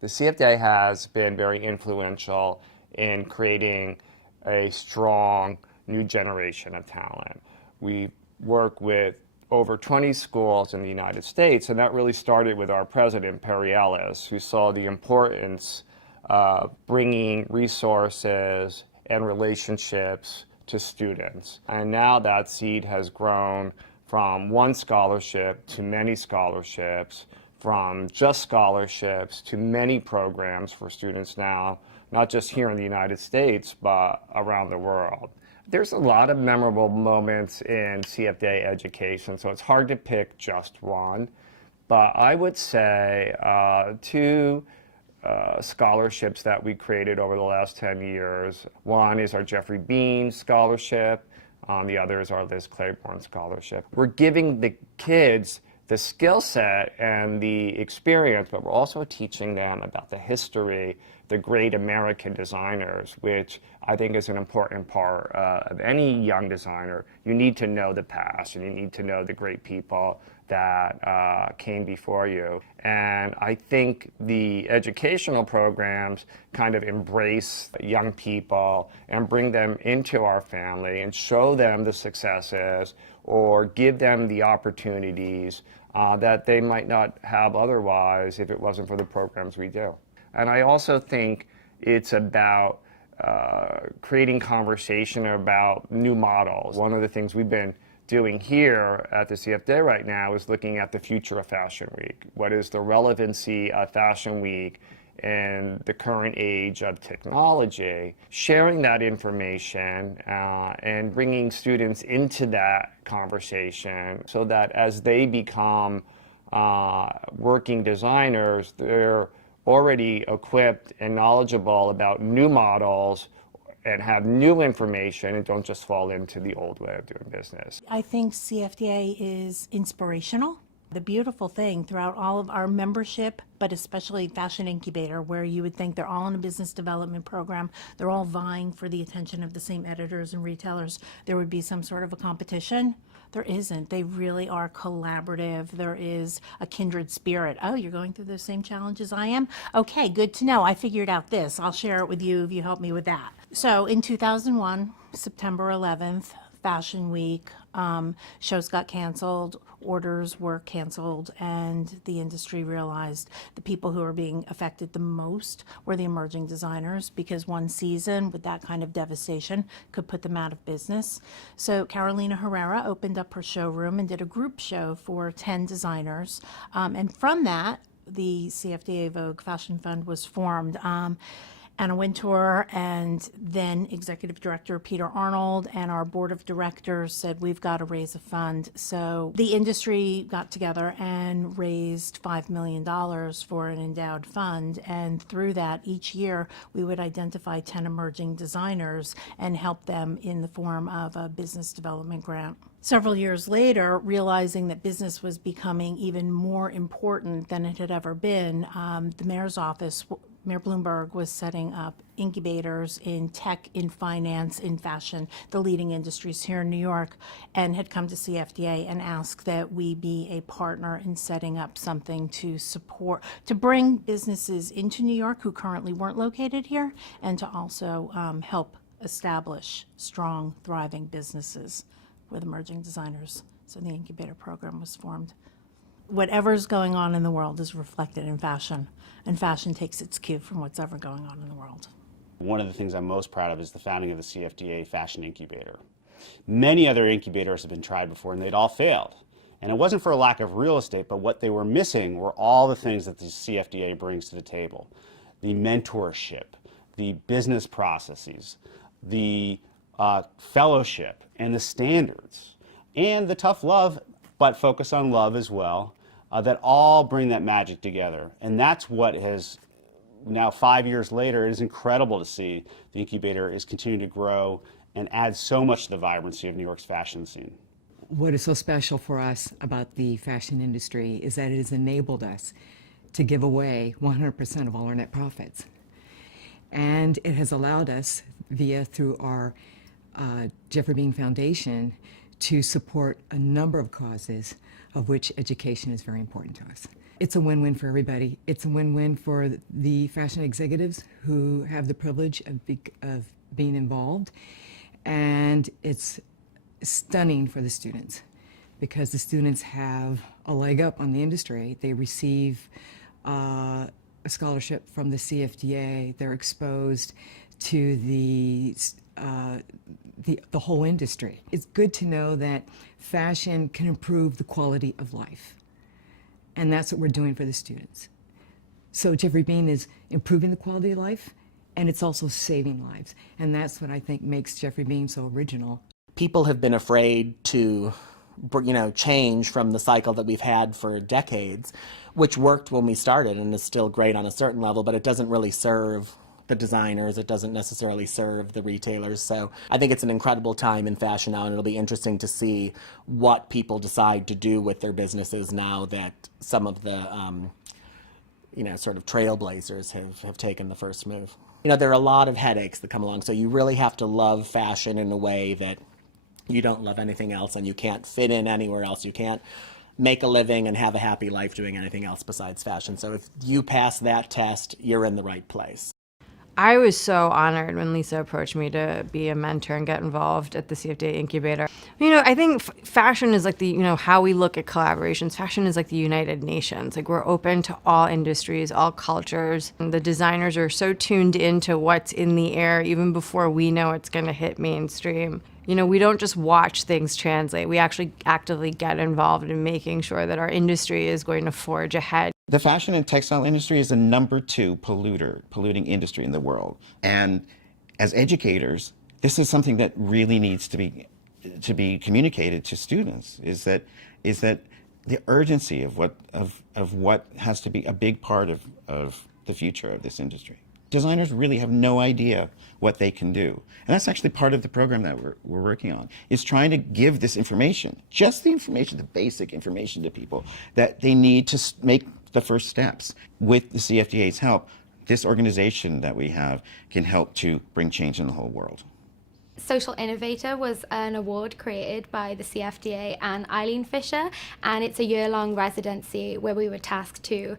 The CFDA has been very influential in creating a strong new generation of talent. We work with over 20 schools in the United States, and that really started with our president, Perry Ellis, who saw the importance of bringing resources and relationships to students. And now that seed has grown from one scholarship to many scholarships, from just scholarships to many programs for students now, not just here in the United States, but around the world. There's a lot of memorable moments in CFDA education, so it's hard to pick just one. But I would say two scholarships that we created over the last 10 years. One is our Jeffrey Bean Scholarship. The other is our Liz Claiborne Scholarship. We're giving the kids the skill set and the experience, but we're also teaching them about the history, the great American designers, which I think is an important part of any young designer. You need to know the past, and you need to know the great people that came before you. And I think the educational programs kind of embrace young people and bring them into our family and show them the successes or give them the opportunities that they might not have otherwise if it wasn't for the programs we do. And I also think it's about creating conversation about new models. One of the things we've been doing here at the CFDA right now is looking at the future of Fashion Week. What is the relevancy of Fashion Week in the current age of technology? Sharing that information and bringing students into that conversation so that as they become working designers, they're already equipped and knowledgeable about new models and have new information and don't just fall into the old way of doing business. I think CFDA is inspirational. The beautiful thing throughout all of our membership, but especially Fashion Incubator, where you would think they're all in a business development program, they're all vying for the attention of the same editors and retailers, there would be some sort of a competition. There isn't. They really are collaborative. There is a kindred spirit. Oh, you're going through the same challenges I am? Okay, good to know. I figured out this. I'll share it with you if you help me with that. So in 2001, September 11th, Fashion Week, shows got canceled, orders were canceled, and the industry realized the people who were being affected the most were the emerging designers, because one season with that kind of devastation could put them out of business. So Carolina Herrera opened up her showroom and did a group show for 10 designers, and from that, the CFDA Vogue Fashion Fund was formed. Anna Wintour and then Executive Director Peter Arnold and our board of directors said, we've got to raise a fund. So the industry got together and raised $5 million for an endowed fund. And through that, each year, we would identify 10 emerging designers and help them in the form of a business development grant. Several years later, realizing that business was becoming even more important than it had ever been, the mayor's office, Mayor Bloomberg, was setting up incubators in tech, in finance, in fashion, the leading industries here in New York, and had come to CFDA and asked that we be a partner in setting up something to support, to bring businesses into New York who currently weren't located here, and to also help establish strong, thriving businesses with emerging designers. So the incubator program was formed. Whatever's going on in the world is reflected in fashion, and fashion takes its cue from what's ever going on in the world. One of the things I'm most proud of is the founding of the CFDA Fashion Incubator. Many other incubators have been tried before, and they'd all failed. And it wasn't for a lack of real estate, but what they were missing were all the things that the CFDA brings to the table. The mentorship, the business processes, the fellowship, and the standards, and the tough love, but focus on love as well, that all bring that magic together. And that's what has, now 5 years later, it is incredible to see the incubator is continuing to grow and add so much to the vibrancy of New York's fashion scene. What is so special for us about the fashion industry is that it has enabled us to give away 100% of all our net profits. And it has allowed us, through our Jeffrey Bean Foundation, to support a number of causes, of which education is very important to us. It's a win-win for everybody. It's a win-win for the fashion executives who have the privilege of being involved, and it's stunning for the students because the students have a leg up on the industry. They receive a scholarship from the CFDA. They're exposed to the whole industry. It's good to know that fashion can improve the quality of life. And that's what we're doing for the students. So Jeffrey Bean is improving the quality of life, and it's also saving lives. And that's what I think makes Jeffrey Bean so original. People have been afraid to, change from the cycle that we've had for decades, which worked when we started and is still great on a certain level, but it doesn't really serve the designers, it doesn't necessarily serve the retailers. So I think it's an incredible time in fashion now, and it'll be interesting to see what people decide to do with their businesses now that some of the sort of trailblazers have taken the first move. There are a lot of headaches that come along, so you really have to love fashion in a way that you don't love anything else, and you can't fit in anywhere else. You can't make a living and have a happy life doing anything else besides fashion. So if you pass that test, you're in the right place. I was so honored when Lisa approached me to be a mentor and get involved at the CFDA incubator. I think fashion is like how we look at collaborations. Fashion is like the United Nations. Like, we're open to all industries, all cultures. And the designers are so tuned into what's in the air even before we know it's going to hit mainstream. We don't just watch things translate. We actually actively get involved in making sure that our industry is going to forge ahead. The fashion and textile industry is the #2 polluting industry in the world. And as educators, this is something that really needs to be communicated to students, is that the urgency of what has to be a big part of the future of this industry. Designers really have no idea what they can do. And that's actually part of the program that we're working on, is trying to give this information, just the information, the basic information to people that they need to make the first steps. With the CFDA's help, this organization that we have can help to bring change in the whole world. Social Innovator was an award created by the CFDA and Eileen Fisher, and it's a year-long residency where we were tasked to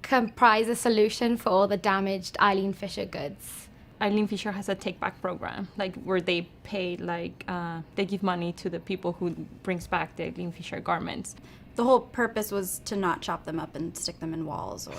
comprise a solution for all the damaged Eileen Fisher goods. Eileen Fisher has a take-back program, where they pay, they give money to the people who brings back the Eileen Fisher garments. The whole purpose was to not chop them up and stick them in walls or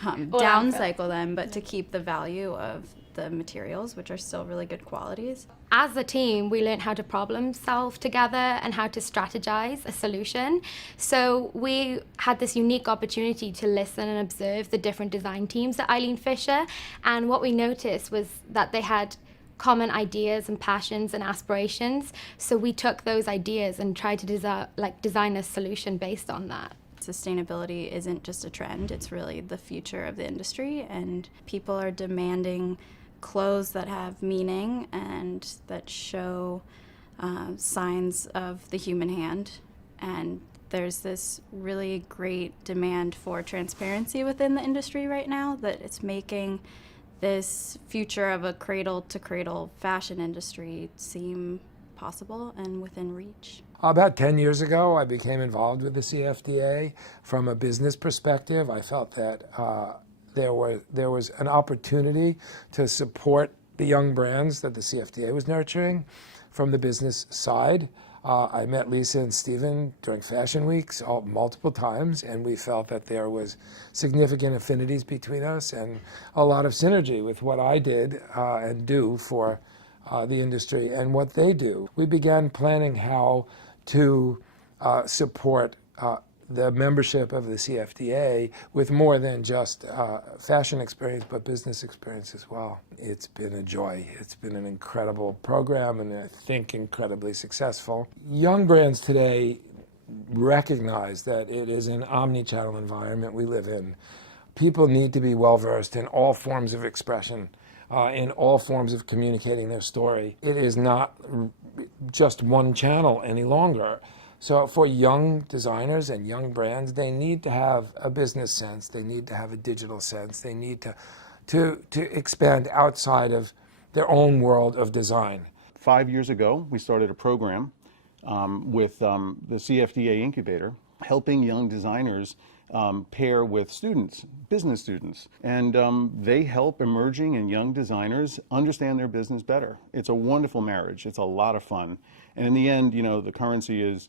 downcycle them, but to keep the value of the materials, which are still really good qualities. As a team, we learned how to problem solve together and how to strategize a solution. So we had this unique opportunity to listen and observe the different design teams at Eileen Fisher, and what we noticed was that they had common ideas and passions and aspirations. So we took those ideas and tried to design a solution based on that. Sustainability isn't just a trend, it's really the future of the industry, and people are demanding clothes that have meaning and that show signs of the human hand. And there's this really great demand for transparency within the industry right now, that it's making this future of a cradle-to-cradle fashion industry seem possible and within reach. About 10 years ago, I became involved with the CFDA. From a business perspective, I felt that there was an opportunity to support the young brands that the CFDA was nurturing from the business side. I met Lisa and Stephen during Fashion Weeks multiple times, and we felt that there was significant affinities between us and a lot of synergy with what I did and do for the industry and what they do. We began planning how to support the membership of the CFDA with more than just fashion experience, but business experience as well. It's been a joy. It's been an incredible program, and I think incredibly successful. Young brands today recognize that it is an omni-channel environment we live in. People need to be well-versed in all forms of expression, in all forms of communicating their story. It is not just one channel any longer. So for young designers and young brands, they need to have a business sense, they need to have a digital sense, they need to expand outside of their own world of design. 5 years ago, we started a program with the CFDA incubator, helping young designers pair with students, business students. And they help emerging and young designers understand their business better. It's a wonderful marriage. It's a lot of fun. And in the end, you know, the currency is,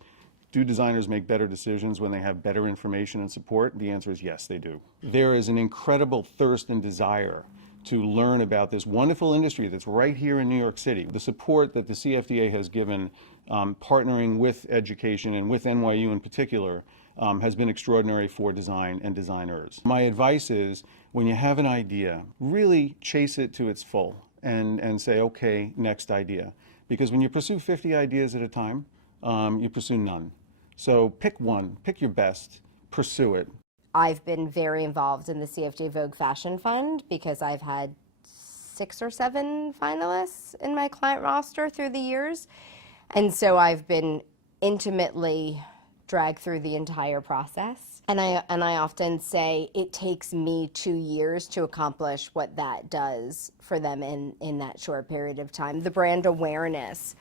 do designers make better decisions when they have better information and support? The answer is yes, they do. There is an incredible thirst and desire to learn about this wonderful industry that's right here in New York City. The support that the CFDA has given, partnering with education and with NYU in particular, has been extraordinary for design and designers. My advice is, when you have an idea, really chase it to its full and say, okay, next idea. Because when you pursue 50 ideas at a time, you pursue none. So pick one, pick your best, pursue it. I've been very involved in the CFDA Vogue Fashion Fund because I've had 6 or 7 finalists in my client roster through the years. And so I've been intimately dragged through the entire process. And I often say it takes me 2 years to accomplish what that does for them in that short period of time. The brand awareness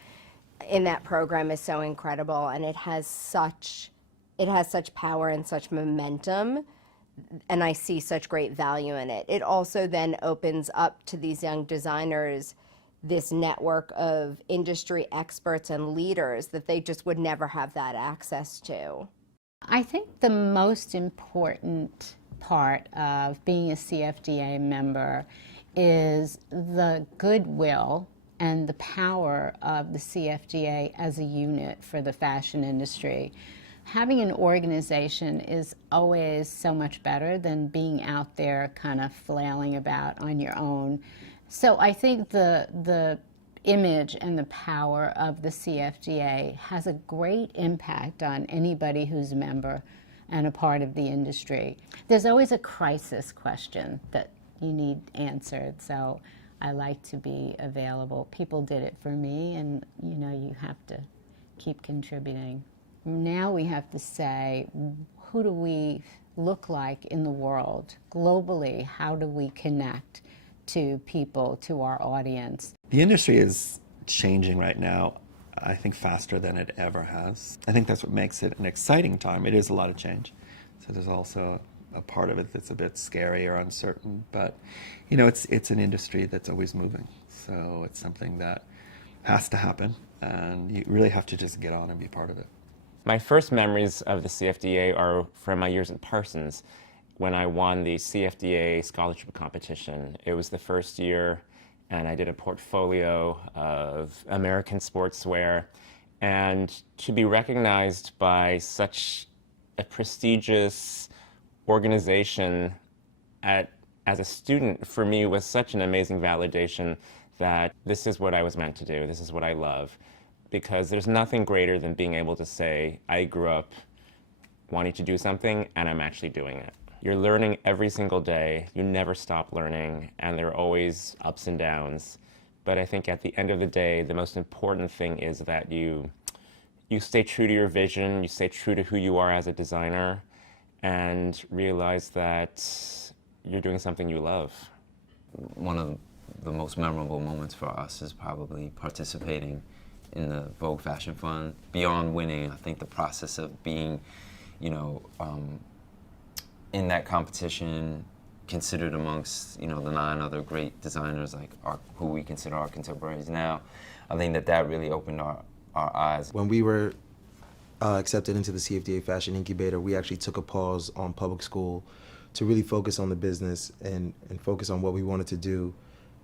in that program is so incredible, and it has such power and such momentum, and I see such great value in it. It also then opens up to these young designers this network of industry experts and leaders that they just would never have that access to. I think the most important part of being a CFDA member is the goodwill and the power of the CFDA as a unit for the fashion industry. Having an organization is always so much better than being out there kind of flailing about on your own. So I think the image and the power of the CFDA has a great impact on anybody who's a member and a part of the industry. There's always a crisis question that you need answered, so I like to be available. People did it for me, and you know, you have to keep contributing. Now we have to say, who do we look like in the world? Globally, how do we connect to people, to our audience? The industry is changing right now, I think, faster than it ever has. I think that's what makes it an exciting time. It is a lot of change. So there's also a part of it that's a bit scary or uncertain, but you know, it's an industry that's always moving. So it's something that has to happen, and you really have to just get on and be part of it. My first memories of the CFDA are from my years at Parsons, when I won the CFDA scholarship competition. It was the first year, and I did a portfolio of American sportswear. And to be recognized by such a prestigious organization as a student, for me, was such an amazing validation that this is what I was meant to do, this is what I love. Because there's nothing greater than being able to say, I grew up wanting to do something, and I'm actually doing it. You're learning every single day. You never stop learning, and there are always ups and downs. But I think at the end of the day, the most important thing is that you stay true to your vision, you stay true to who you are as a designer, and realize that you're doing something you love. One of the most memorable moments for us is probably participating in the Vogue Fashion Fund. Beyond winning, I think the process of being, you know, in that competition, considered amongst, you know, the 9 other great designers like who we consider our contemporaries now, I think that really opened our eyes. When we were accepted into the CFDA Fashion Incubator, we actually took a pause on public school to really focus on the business and focus on what we wanted to do.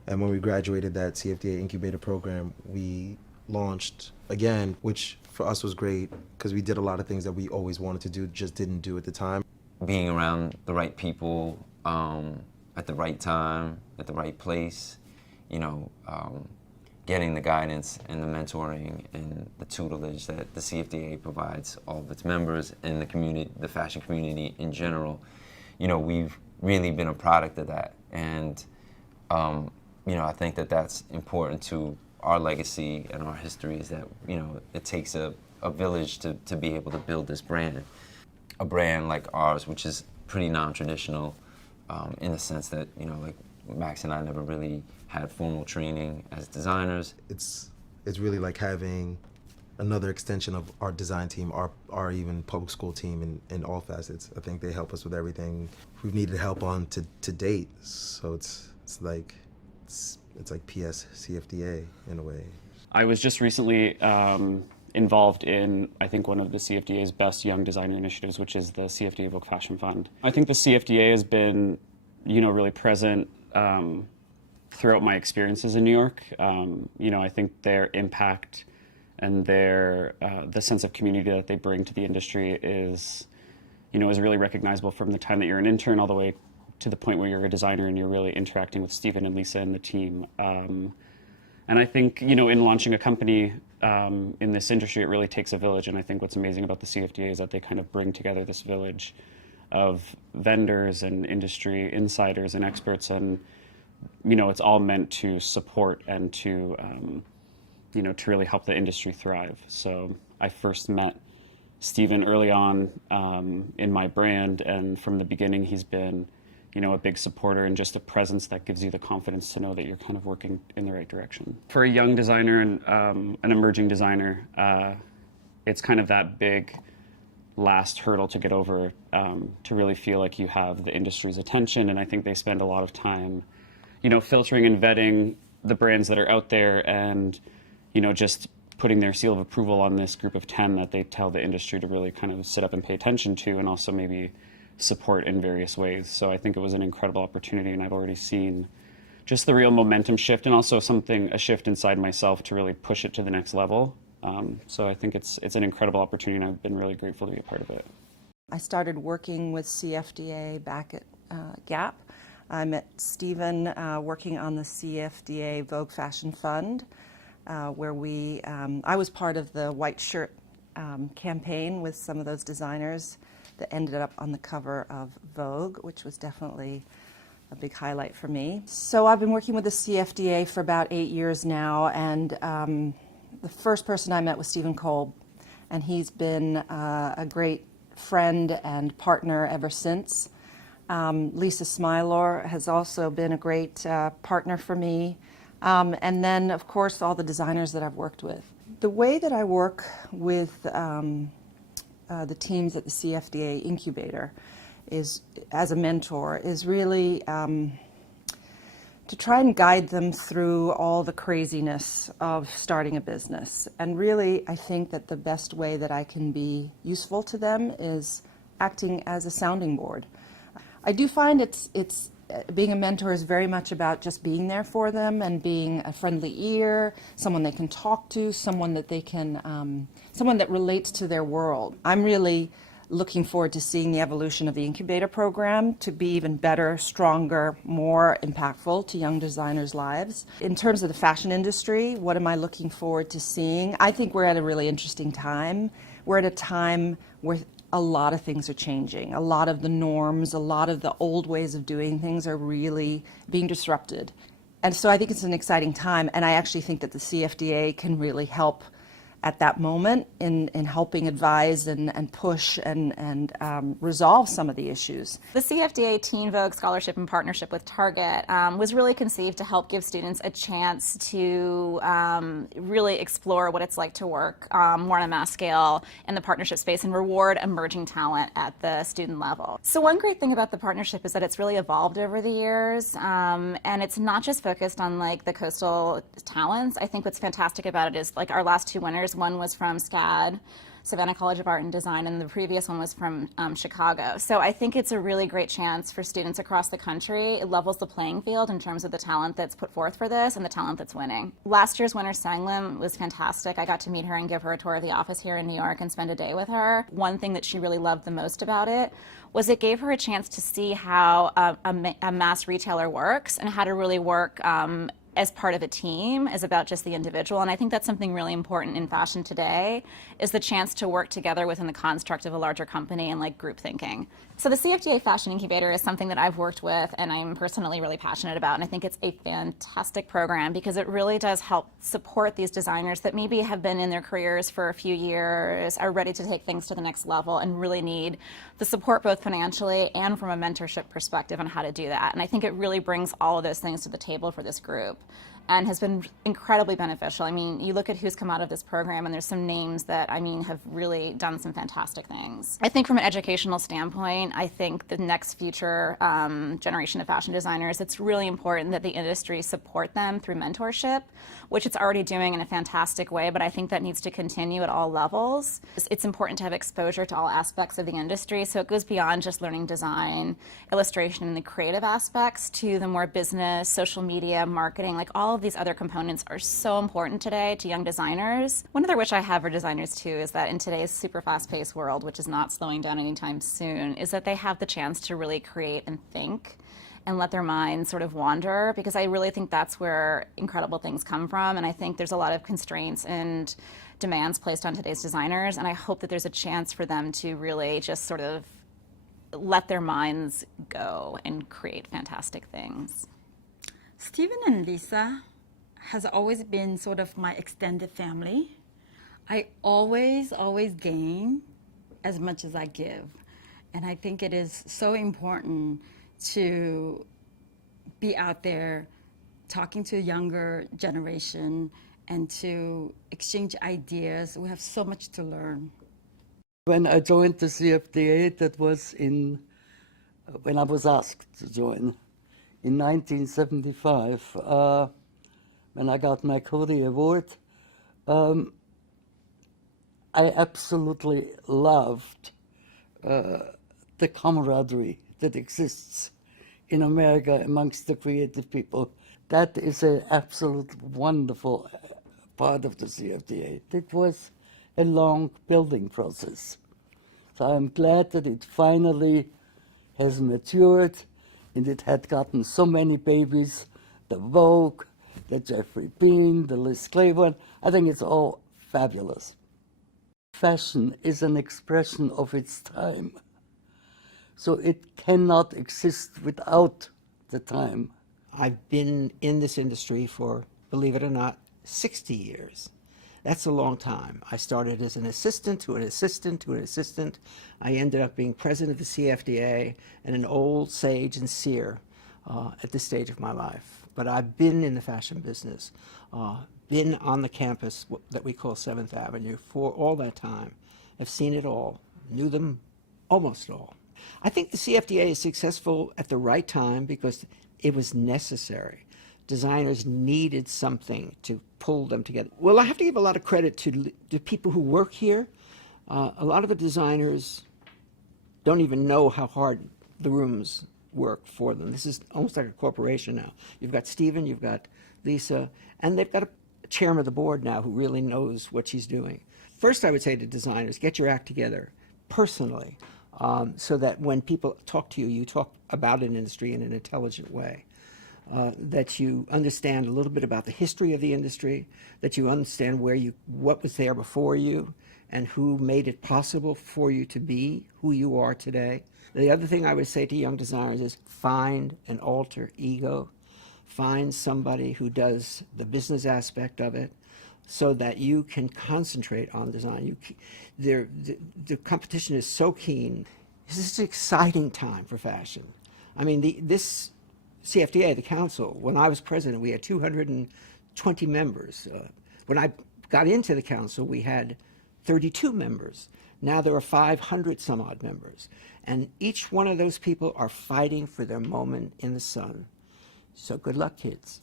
And when we graduated that CFDA Incubator program, we launched again, which for us was great because we did a lot of things that we always wanted to do, just didn't do at the time. Being around the right people at the right time, at the right place, you know, getting the guidance and the mentoring and the tutelage that the CFDA provides all of its members and the community, the fashion community in general. You know, we've really been a product of that, and you know, I think that's important to our legacy and our history, is that, you know, it takes a village to be able to build this brand. A brand like ours, which is pretty non-traditional in the sense that, you know, like Max and I never really had formal training as designers. It's really like having another extension of our design team, our even public school team in all facets. I think they help us with everything we've needed help on to date. So it's like PS CFDA in a way. I was just recently involved in, I think, one of the CFDA's best young designer initiatives, which is the CFDA Vogue Fashion Fund. I think the CFDA has been, really present throughout my experiences in New York. I think their impact and their the sense of community that they bring to the industry is really recognizable from the time that you're an intern all the way to the point where you're a designer and you're really interacting with Stephen and Lisa and the team. And I think, in launching a company in this industry, it really takes a village. And I think what's amazing about the CFDA is that they kind of bring together this village of vendors and industry insiders and experts. And, it's all meant to support and to really help the industry thrive. So I first met Stephen early on in my brand. And from the beginning, he's been a big supporter and just a presence that gives you the confidence to know that you're kind of working in the right direction. For a young designer and an emerging designer, it's kind of that big last hurdle to get over to really feel like you have the industry's attention. And I think they spend a lot of time, filtering and vetting the brands that are out there and, just putting their seal of approval on this group of 10 that they tell the industry to really kind of sit up and pay attention to, and also maybe support in various ways. So I think it was an incredible opportunity, and I've already seen just the real momentum shift and also a shift inside myself to really push it to the next level. So I think it's an incredible opportunity, and I've been really grateful to be a part of it. I started working with CFDA back at Gap. I met Stephen working on the CFDA Vogue Fashion Fund, where I was part of the white shirt campaign with some of those designers that ended up on the cover of Vogue, which was definitely a big highlight for me. So I've been working with the CFDA for about 8 years now, and the first person I met was Stephen Kolb, and he's been a great friend and partner ever since. Lisa Smilor has also been a great partner for me, and then, of course, all the designers that I've worked with. The way that I work with the teams at the CFDA incubator as a mentor is really to try and guide them through all the craziness of starting a business. And really, I think that the best way that I can be useful to them is acting as a sounding board. I do find it's being a mentor is very much about just being there for them and being a friendly ear, someone they can talk to, someone that they can, someone that relates to their world. I'm really looking forward to seeing the evolution of the incubator program to be even better, stronger, more impactful to young designers' lives. In terms of the fashion industry, what am I looking forward to seeing? I think we're at a really interesting time. We're at a time where a lot of things are changing. A lot of the norms, a lot of the old ways of doing things are really being disrupted. And so I think it's an exciting time, and I actually think that the CFDA can really help at that moment in helping advise and push and resolve some of the issues. The CFDA Teen Vogue Scholarship in partnership with Target was really conceived to help give students a chance to really explore what it's like to work more on a mass scale in the partnership space and reward emerging talent at the student level. So one great thing about the partnership is that it's really evolved over the years, and it's not just focused on like the coastal talents. I think what's fantastic about it is like our last two winners. One was from SCAD, Savannah College of Art and Design, and the previous one was from Chicago. So I think it's a really great chance for students across the country. It levels the playing field in terms of the talent that's put forth for this and the talent that's winning. Last year's winner, Sanglim, was fantastic. I got to meet her and give her a tour of the office here in New York and spend a day with her. One thing that she really loved the most about it was it gave her a chance to see how a mass retailer works and how to really work as part of a team is about just the individual. And I think that's something really important in fashion today, is the chance to work together within the construct of a larger company and like group thinking. So the CFDA Fashion Incubator is something that I've worked with and I'm personally really passionate about. And I think it's a fantastic program because it really does help support these designers that maybe have been in their careers for a few years, are ready to take things to the next level and really need the support both financially and from a mentorship perspective on how to do that. And I think it really brings all of those things to the table for this group. and has been incredibly beneficial. I mean, you look at who's come out of this program, and there's some names that, I mean, have really done some fantastic things. I think from an educational standpoint, I think the next future generation of fashion designers, it's really important that the industry support them through mentorship, which it's already doing in a fantastic way, but I think that needs to continue at all levels. It's important to have exposure to all aspects of the industry, so it goes beyond just learning design, illustration, and the creative aspects to the more business, social media, marketing, like all of these other components are so important today to young designers. One other wish I have for designers too is that in today's super fast-paced world, which is not slowing down anytime soon, is that they have the chance to really create and think and let their minds sort of wander, because I really think that's where incredible things come from. And I think there's a lot of constraints and demands placed on today's designers, and I hope that there's a chance for them to really just sort of let their minds go and create fantastic things. Stephen and Lisa has always been sort of my extended family. I always gain as much as I give. And I think it is so important to be out there talking to a younger generation and to exchange ideas. We have so much to learn. When I joined the CFDA, that was when I was asked to join in 1975, when I got my Cody Award. I absolutely loved the camaraderie that exists in America amongst the creative people. That is an absolute wonderful part of the CFDA. It was a long building process. So I'm glad that it finally has matured, and it had gotten so many babies, the Vogue, the Jeffrey Bean, the Liz Claiborne. I think it's all fabulous. Fashion is an expression of its time. So it cannot exist without the time. I've been in this industry for, believe it or not, 60 years. That's a long time. I started as an assistant to an assistant to an assistant. I ended up being president of the CFDA and an old sage and seer at this stage of my life. But I've been in the fashion business, been on the campus that we call 7th Avenue for all that time. I've seen it all, knew them almost all. I think the CFDA is successful at the right time because it was necessary. Designers needed something to pull them together. Well, I have to give a lot of credit to the people who work here. A lot of the designers don't even know how hard the rooms work for them. This is almost like a corporation now. You've got Stephen, you've got Lisa, and they've got a chairman of the board now who really knows what she's doing. First, I would say to designers, get your act together personally, so that when people talk to you, you talk about an industry in an intelligent way. That you understand a little bit about the history of the industry, that you understand what was there before you, and who made it possible for you to be who you are today. The other thing I would say to young designers is find an alter ego. Find somebody who does the business aspect of it so that you can concentrate on design. The competition is so keen. This is an exciting time for fashion. I mean, this CFDA, the council, when I was president, we had 220 members. When I got into the council, we had 32 members. Now there are 500 some odd members. And each one of those people are fighting for their moment in the sun. So good luck, kids.